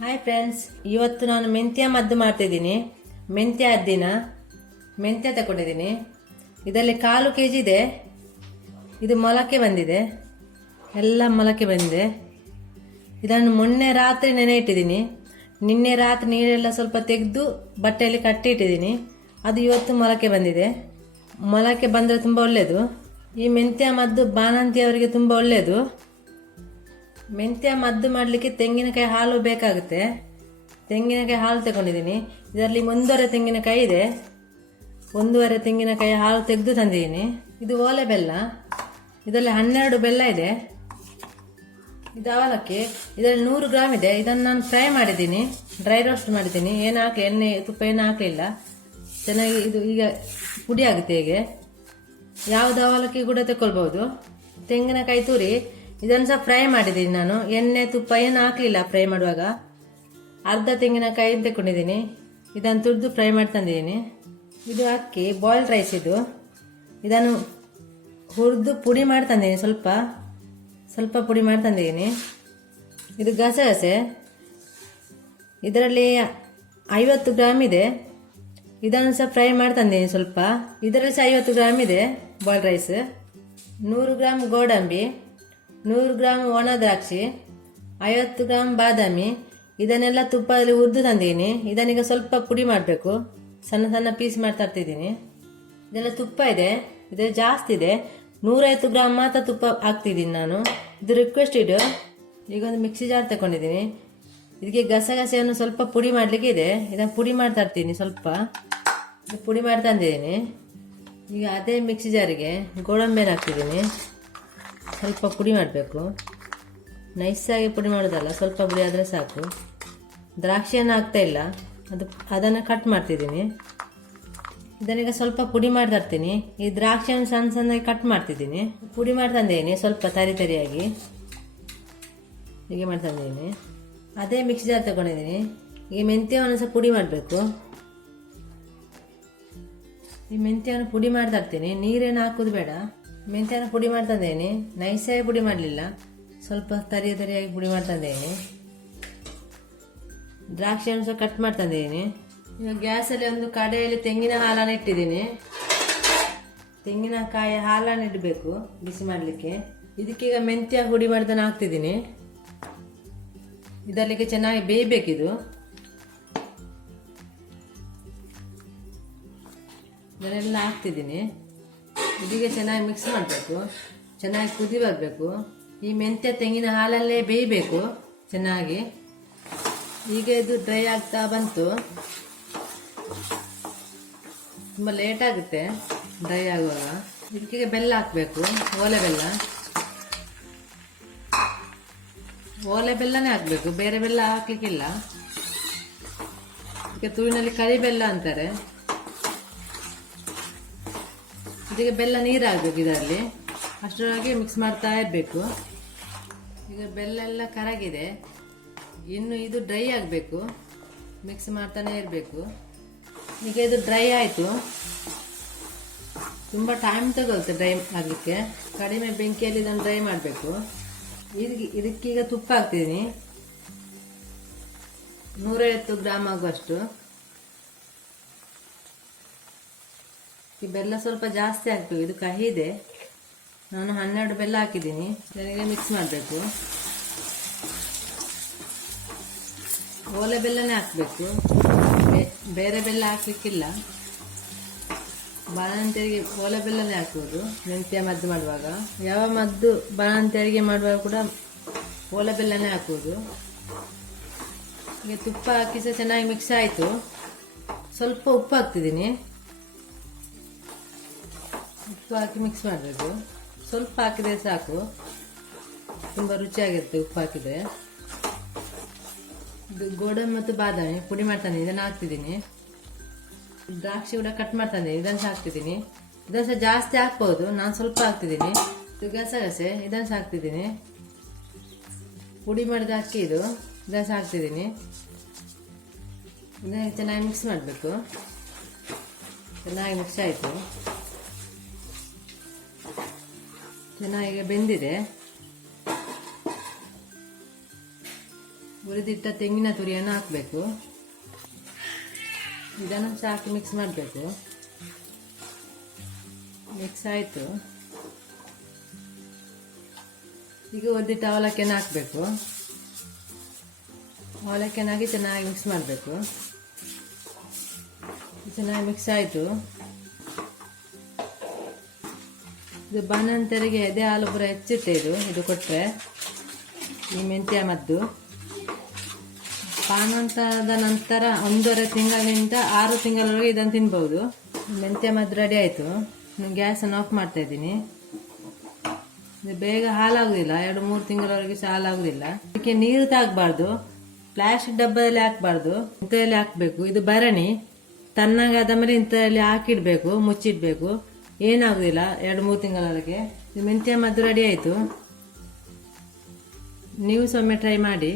Hi friends, ಇವತ್ತು ನಾನು ಮೆಂತ್ಯ ಮದ್ದು ಮಾಡ್ತಿದ್ದೀನಿ. ಮೆಂತ್ಯ ಅದ್ದಿನ ಮೆಂತ್ಯ ತಗೊಂಡಿದ್ದೀನಿ. ಇದರಲ್ಲಿ 1/4 kg ಇದೆ. ಇದು ಮೊಳಕೆ ಬಂದಿದೆ, ಎಲ್ಲ ಮೊಳಕೆ ಬಂದಿದೆ. ಇದನ್ನು ಮೊನ್ನೆ ರಾತ್ರಿ ನೆನೆ ಇಟ್ಟಿದ್ದೀನಿ. ನಿನ್ನೆ ರಾತ್ರಿ ನೀರೆಲ್ಲ ಸ್ವಲ್ಪ ತೆಗೆದು ಬಟ್ಟೆಯಲ್ಲಿ ಕಟ್ಟಿ ಇಟ್ಟಿದ್ದೀನಿ. ಅದು ಇವತ್ತು ಮೊಳಕೆ ಬಂದಿದೆ. ಮೊಳಕೆ ಬಂದರೆ ತುಂಬ ಒಳ್ಳೆಯದು. ಈ ಮೆಂತ್ಯ ಮದ್ದು ಬಾಣಂತಿಯವರಿಗೆ ತುಂಬ ಒಳ್ಳೆಯದು. ಮೆಂತ್ಯ ಮದ್ದು ಮಾಡಲಿಕ್ಕೆ ತೆಂಗಿನಕಾಯಿ ಹಾಲು ಬೇಕಾಗುತ್ತೆ. ತೆಂಗಿನಕಾಯಿ ಹಾಲು ತಗೊಂಡಿದ್ದೀನಿ. ಇದರಲ್ಲಿ 1.5 ತೆಂಗಿನಕಾಯಿ ಇದೆ. 1.5 ತೆಂಗಿನಕಾಯಿ ಹಾಲು ತೆಗೆದು ತಂದಿದ್ದೀನಿ. ಇದು ಓಲೆ ಬೆಲ್ಲ. ಇದರಲ್ಲಿ 12 ಬೆಲ್ಲ ಇದೆ. ಇದು ಅವಲಕ್ಕಿ. ಇದರಲ್ಲಿ 100 ಗ್ರಾಮ್ ಇದೆ. ಇದನ್ನು ನಾನು ಫ್ರೈ ಮಾಡಿದ್ದೀನಿ, ಡ್ರೈ ರೋಸ್ಟ್ ಮಾಡಿದ್ದೀನಿ. ಏನು ಹಾಕಿ ಎಣ್ಣೆ ತುಪ್ಪ ಏನು ಹಾಕಲಿಲ್ಲ. ಚೆನ್ನಾಗಿ ಇದು ಈಗ ಪುಡಿ ಆಗುತ್ತೆ. ಹೀಗೆ ಯಾವುದು ಅವಲಕ್ಕಿ ಕೂಡ ತಗೊಳ್ಬೋದು. ತೆಂಗಿನಕಾಯಿ ತುರಿ ಇದನ್ನು ಸಹ ಫ್ರೈ ಮಾಡಿದ್ದೀನಿ ನಾನು. ಎಣ್ಣೆ ತುಪ್ಪ ಏನು ಹಾಕಲಿಲ್ಲ ಫ್ರೈ ಮಾಡುವಾಗ. ಅರ್ಧ ತೆಂಗಿನಕಾಯಿ ತಗೊಂಡಿದ್ದೀನಿ. ಇದನ್ನು ತುರಿದು ಫ್ರೈ ಮಾಡಿ ತಂದಿದ್ದೀನಿ. ಇದು ಅಕ್ಕಿ ಬಾಯ್ಲ್ಡ್ ರೈಸ್. ಇದನ್ನು ಹುರಿದು ಪುಡಿ ಮಾಡಿ ತಂದಿದ್ದೀನಿ. ಸ್ವಲ್ಪ ಪುಡಿ ಮಾಡಿ ತಂದಿದ್ದೀನಿ. ಇದು ಗಸಗಸೆ. ಇದರಲ್ಲಿ 50 ಗ್ರಾಮ್ ಇದೆ. ಇದನ್ನು ಸಹ ಫ್ರೈ ಮಾಡಿ ತಂದಿದ್ದೀನಿ ಸ್ವಲ್ಪ. ಇದರಲ್ಲಿ ಸಹ 50 ಗ್ರಾಮ್ ಇದೆ ಬಾಯ್ಲ್ಡ್ ರೈಸ್. 100 ಗ್ರಾಮ್ ಗೋಡಂಬಿ, 100 ಗ್ರಾಮ್ ಒಣ ದ್ರಾಕ್ಷಿ, 50 ಗ್ರಾಮ್ ಬಾದಾಮಿ. ಇದನ್ನೆಲ್ಲ ತುಪ್ಪದಲ್ಲಿ ಹುರಿದು ತಂದಿದ್ದೀನಿ. ಇದನ್ನೀಗ ಸ್ವಲ್ಪ ಪುಡಿ ಮಾಡಬೇಕು. ಸಣ್ಣ ಸಣ್ಣ ಪೀಸ್ ಮಾಡಿ ತರ್ತಿದ್ದೀನಿ. ಇದೆಲ್ಲ ತುಪ್ಪ ಇದೆ. ಇದು ಜಾಸ್ತಿ ಇದೆ. 150 ಗ್ರಾಮ್ ಮಾತ್ರ ತುಪ್ಪ ಹಾಕ್ತಿದ್ದೀನಿ ನಾನು. ಇದು ರಿಕ್ವೆಸ್ಟ್ ಇದು. ಈಗ ಒಂದು ಮಿಕ್ಸಿ ಜಾರ್ ತಗೊಂಡಿದ್ದೀನಿ. ಇದಕ್ಕೆ ಗಸಗಸೆಯನ್ನು ಸ್ವಲ್ಪ ಪುಡಿ ಮಾಡಲಿಕ್ಕೆ ಇದೆ. ಇದನ್ನು ಪುಡಿ ಮಾಡಿ ತರ್ತೀನಿ. ಸ್ವಲ್ಪ ಪುಡಿ ಮಾಡಿ ತಂದಿದ್ದೀನಿ. ಈಗ ಅದೇ ಮಿಕ್ಸಿ ಜಾರಿಗೆ ಗೋಡಂಬಿಯನ್ನು ಹಾಕ್ತಿದ್ದೀನಿ. ಸ್ವಲ್ಪ ಪುಡಿ ಮಾಡಬೇಕು. ನೈಸಾಗಿ ಪುಡಿ ಮಾಡೋದಲ್ಲ, ಸ್ವಲ್ಪ ಪುಡಿ ಆದರೆ ಸಾಕು. ದ್ರಾಕ್ಷಿಯನ್ನು ಹಾಕ್ತಾ ಇಲ್ಲ, ಅದನ್ನು ಕಟ್ ಮಾಡ್ತಿದ್ದೀನಿ. ಇದನ್ನೀಗ ಸ್ವಲ್ಪ ಪುಡಿ ಮಾಡಿ ತರ್ತೀನಿ. ಈ ದ್ರಾಕ್ಷಿಯನ್ನು ಸಣ್ಣ ಸಣ್ಣದಾಗಿ ಕಟ್ ಮಾಡ್ತಿದ್ದೀನಿ. ಪುಡಿ ಮಾಡಿ ತಂದಿದ್ದೀನಿ, ಸ್ವಲ್ಪ ತರಿಯಾಗಿ ಹೀಗೆ ಮಾಡಿ ತಂದಿದ್ದೀನಿ. ಅದೇ ಮಿಕ್ಸಿ ಜಾರ್ ತಗೊಂಡಿದ್ದೀನಿ. ಈ ಮೆಂತ್ಯವನ್ನು ಸಹ ಪುಡಿ ಮಾಡಬೇಕು. ಈ ಮೆಂತ್ಯವನ್ನು ಪುಡಿ ಮಾಡಿ ತರ್ತೀನಿ. ನೀರೇನು ಹಾಕೋದು ಬೇಡ. ಮೆಂತ್ಯನ ಪುಡಿ ಮಾಡಿ ತಂದೇನೆ. ನೈಸಾಗಿ ಪುಡಿ ಮಾಡಲಿಲ್ಲ, ಸ್ವಲ್ಪ ತರಿಯಾಗಿ ಪುಡಿ ಮಾಡಿ ತಂದೇನೆ. ದ್ರಾಕ್ಷಿಯನ್ನು ಸಹ ಕಟ್ ಮಾಡಿ ತಂದಿದ್ದೀನಿ. ಈಗ ಗ್ಯಾಸಲ್ಲಿ ಒಂದು ಕಡೆಯಲ್ಲಿ ತೆಂಗಿನ ಹಾಲನ್ನು ಇಟ್ಟಿದ್ದೀನಿ. ತೆಂಗಿನಕಾಯಿ ಹಾಲನ್ನು ಇಡಬೇಕು ಬಿಸಿ ಮಾಡಲಿಕ್ಕೆ. ಇದಕ್ಕೀಗ ಮೆಂತ್ಯ ಪುಡಿ ಮಾಡಿದನ್ನು ಹಾಕ್ತಿದ್ದೀನಿ. ಇದರಲ್ಲಿಗೆ ಚೆನ್ನಾಗಿ ಬೇಯಬೇಕಿದು. ಇದನ್ನೆಲ್ಲ ಹಾಕ್ತಿದ್ದೀನಿ. ಇದೀಗ ಚೆನ್ನಾಗಿ ಮಿಕ್ಸ್ ಮಾಡಬೇಕು. ಚೆನ್ನಾಗಿ ಕುದಿ ಬರಬೇಕು. ಈ ಮೆಂತ್ಯ ತೆಂಗಿನ ಹಾಲಲ್ಲೇ ಬೇಯಬೇಕು ಚೆನ್ನಾಗಿ. ಈಗ ಇದು ಡ್ರೈ ಆಗ್ತಾ ಬಂತು. ತುಂಬ ಲೇಟ್ ಆಗುತ್ತೆ ಡ್ರೈ ಆಗುವಾಗ. ಇದಕ್ಕೆ ಬೆಲ್ಲ ಹಾಕಬೇಕು. ಓಲೆ ಬೆಲ್ಲನೇ ಹಾಕಬೇಕು, ಬೇರೆ ಬೆಲ್ಲ ಹಾಕ್ಲಿಕ್ಕಿಲ್ಲ. ಈಗ ತುಳಿನಲ್ಲಿ ಕರಿ ಬೆಲ್ಲ ಅಂತಾರೆ. ಇದಕ್ಕೆ ಬೆಲ್ಲ ನೀರಾಗಬೇಕು ಇದರಲ್ಲಿ. ಅಷ್ಟರೊಳಗೆ ಮಿಕ್ಸ್ ಮಾಡ್ತಾ ಇರಬೇಕು. ಈಗ ಬೆಲ್ಲ ಎಲ್ಲ ಕರಗಿದೆ. ಇನ್ನು ಇದು ಡ್ರೈ ಆಗಬೇಕು. ಮಿಕ್ಸ್ ಮಾಡ್ತಾನೆ ಇರಬೇಕು. ಈಗ ಇದು ಡ್ರೈ ಆಯಿತು. ತುಂಬ ಟೈಮ್ ತಗೊಳುತ್ತೆ ಡ್ರೈ ಆಗಲಿಕ್ಕೆ. ಕಡಿಮೆ ಬೆಂಕಿಯಲ್ಲಿ ಇದನ್ನು ಡ್ರೈ ಮಾಡಬೇಕು. ಇದಕ್ಕೀಗ ತುಪ್ಪ ಹಾಕ್ತಿದ್ದೀನಿ. 150 ಗ್ರಾಮ್ ಆಗುವಷ್ಟು. ಈ ಬೆಲ್ಲ ಸ್ವಲ್ಪ ಜಾಸ್ತಿ ಹಾಕಬೇಕು. ಇದು ಕಹಿ ಇದೆ. ನಾನು 12 ಬೆಲ್ಲ ಹಾಕಿದ್ದೀನಿ. ನನಗೆ ಮಿಕ್ಸ್ ಮಾಡಬೇಕು. ಓಲೆ ಬೆಲ್ಲನೇ ಹಾಕಬೇಕು, ಬೇರೆ ಬೆಲ್ಲ ಹಾಕ್ಲಿಕ್ಕಿಲ್ಲ. ಬಾಣಂತಿಯರಿಗೆ ಓಲೆ ಬೆಲ್ಲನೇ ಹಾಕುವುದು ಮೆಂತ್ಯ ಮದ್ದು ಮಾಡುವಾಗ. ಯಾವ ಮದ್ದು ಬಾಣಂತಿಯರಿಗೆ ಮಾಡುವಾಗ ಕೂಡ ಓಲೆ ಬೆಲ್ಲನೇ ಹಾಕುವುದು. ಈಗ ತುಪ್ಪ ಹಾಕಿ ಸಹ ಚೆನ್ನಾಗಿ ಮಿಕ್ಸ್ ಆಯಿತು. ಸ್ವಲ್ಪ ಉಪ್ಪು ಹಾಕ್ತಿದ್ದೀನಿ. ಉಪ್ಪು ಹಾಕಿ ಮಿಕ್ಸ್ ಮಾಡಬೇಕು. ಸ್ವಲ್ಪ ಹಾಕಿದರೆ ಸಾಕು, ತುಂಬ ರುಚಿಯಾಗಿರುತ್ತೆ ಉಪ್ಪು ಹಾಕಿದರೆ. ಇದು ಗೋಡಂಬಿ ಮತ್ತು ಬಾದಾಮಿ ಪುಡಿ ಮಾಡ್ತಾನೆ, ಇದನ್ನು ಹಾಕ್ತಿದ್ದೀನಿ. ದ್ರಾಕ್ಷಿ ಕೂಡ ಕಟ್ ಮಾಡ್ತಾನೆ, ಇದನ್ನು ಸಹ ಹಾಕ್ತಿದ್ದೀನಿ. ಇದನ್ನು ಸಹ ಜಾಸ್ತಿ ಹಾಕ್ಬೋದು, ನಾನು ಸ್ವಲ್ಪ ಹಾಕ್ತಿದ್ದೀನಿ. ಇದು ಗಸಗಸೆ, ಇದನ್ನು ಸಹ ಹಾಕ್ತಿದ್ದೀನಿ. ಪುಡಿ ಮಾಡಿದ ಅಕ್ಕಿ ಇದನ್ನು ಸಹ ಹಾಕ್ತಿದ್ದೀನಿ. ಇದನ್ನು ಚೆನ್ನಾಗಿ ಮಿಕ್ಸ್ ಮಾಡಬೇಕು. ಚೆನ್ನಾಗಿ ಮಿಕ್ಸ್ ಆಯಿತು. ಚೆನ್ನಾಗಿ ಬೆಂದಿದೆ. ಹುರಿದಿಟ್ಟ ತೆಂಗಿನ ತುರಿಯನ್ನು ಹಾಕಬೇಕು. ಇದನ್ನು ಸಾಕು ಮಿಕ್ಸ್ ಮಾಡಬೇಕು. ಮಿಕ್ಸ್ ಆಯಿತು. ಈಗ ಹುರಿದಿಟ್ಟ ಅವಲಕ್ಕಿಯನ್ನು ಹಾಕಬೇಕು. ಅವಲಕ್ಕಿಯನ್ನು ಹಾಕಿ ಚೆನ್ನಾಗಿ ಮಿಕ್ಸ್ ಮಾಡಬೇಕು. ಚೆನ್ನಾಗಿ ಮಿಕ್ಸ್ ಆಯಿತು. ಇದು ಬಾಣಂತರಿಗೆ ಎದೆ ಹಾಲು ಪೂರ ಹೆಚ್ಚುತ್ತೆ. ಇದು ಕೊಟ್ಟರೆ ಈ ಮೆಂತ್ಯ ಮದ್ದು ಬಾಣಂತದ ನಂತರ 1.5 ತಿಂಗಳಿಂದ 6 ತಿಂಗಳವರೆಗೆ ಇದನ್ನು ತಿನ್ಬಹುದು. ಮೆಂತ್ಯ ಮದ್ದು ರೆಡಿ ಆಯಿತು. ನಾನು ಗ್ಯಾಸನ್ನು ಆಫ್ ಮಾಡ್ತಾ ಇದ್ದೀನಿ. ಇದು ಬೇಗ ಹಾಲಾಗುದಿಲ್ಲ, 2-3 ತಿಂಗಳವರೆಗೆ ಸಹ ಹಾಲಾಗುದಿಲ್ಲ. ಇದಕ್ಕೆ ನೀರು ತಾಗಬಾರ್ದು, ಪ್ಲಾಸ್ಟಿಕ್ ಡಬ್ಬದಲ್ಲಿ ಹಾಕಬಾರ್ದು, ಇಂಥದಲ್ಲಿ ಹಾಕಬೇಕು. ಇದು ಭರಣಿ ತಣ್ಣಗಾದ ಮೇಲೆ ಇಂಥದಲ್ಲಿ ಹಾಕಿಡ್ಬೇಕು, ಮುಚ್ಚಿಡ್ಬೇಕು. ಏನಾಗುದಿಲ್ಲ 2-3 ತಿಂಗಳವರೆಗೆ. ಇದು ಮೆಂತ್ಯ ಮದ್ದು ರೆಡಿ ಆಯಿತು. ನೀವು ಸೊಮ್ಮೆ ಟ್ರೈ ಮಾಡಿ.